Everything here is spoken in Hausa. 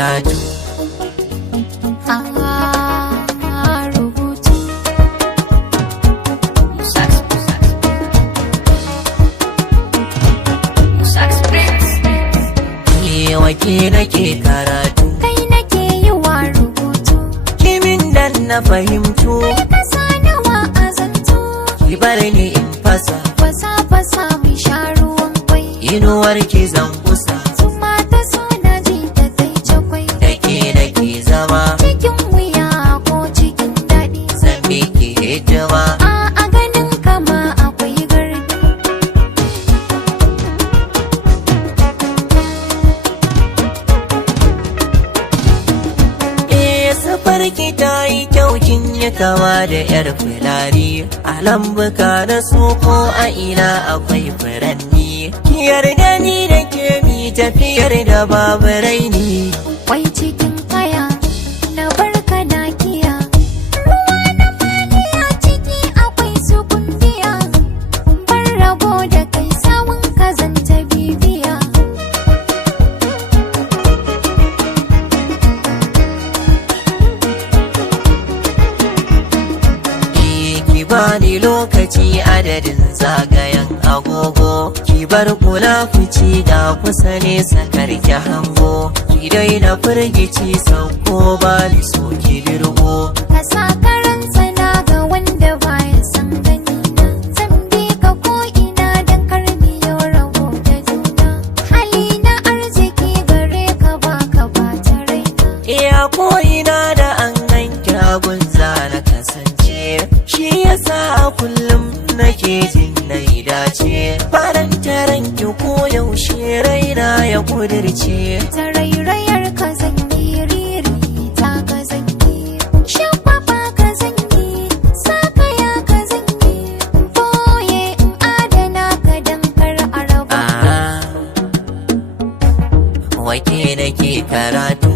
karatu. Rubutu. Wake nake karatu, Kai nake yi wa rubutu. kimin dan na fahimtu, Kai ka sa nawa azantu. ki bar ni in fasa, Fasa mai sha ruwan kwai. inuwar ki zan kusa, Zuma ta so na ji ta kai cakwai. dake nake zama, Cikin wuya ko cikin daɗi. zan miki hidima. A ganin kama akwai gardi. Safar ki ta yi kyau, kin yi kama da yar fulani, a lambuka na soko a ina akwai furanni, ki yarda ni da ke mi tafiyar da babu raini. Kwai cikin kaya na barka na kiya. Ruwa na maliya ciki akwai su kundiya. Bar rabo da kai sawun kazanta bibiya. Ki bani lokaci adadin zagayen agogo, ki bar kula fici da kusa nesa karki hango, ki daina firgici sauko ba ni so ki dirgo. Ka sa karan sana ga wanda baya san gani na. Zan bi ka ko ina dan karmi yau rabo da juna. Hali na arziki gare ka baka bata raina. Iya ko ina da an ganki abun za na kasance, shi yasa a kullum nake jin nai dace, faranta ranki ko yaushe raina ya kudirce. Tarairayar ka zan yi riri ta ka zan yi. Shagwaba ka zan yi, sakaya ka zan yi. Boye in adana ka dan kar a raba. Wake nake karatu,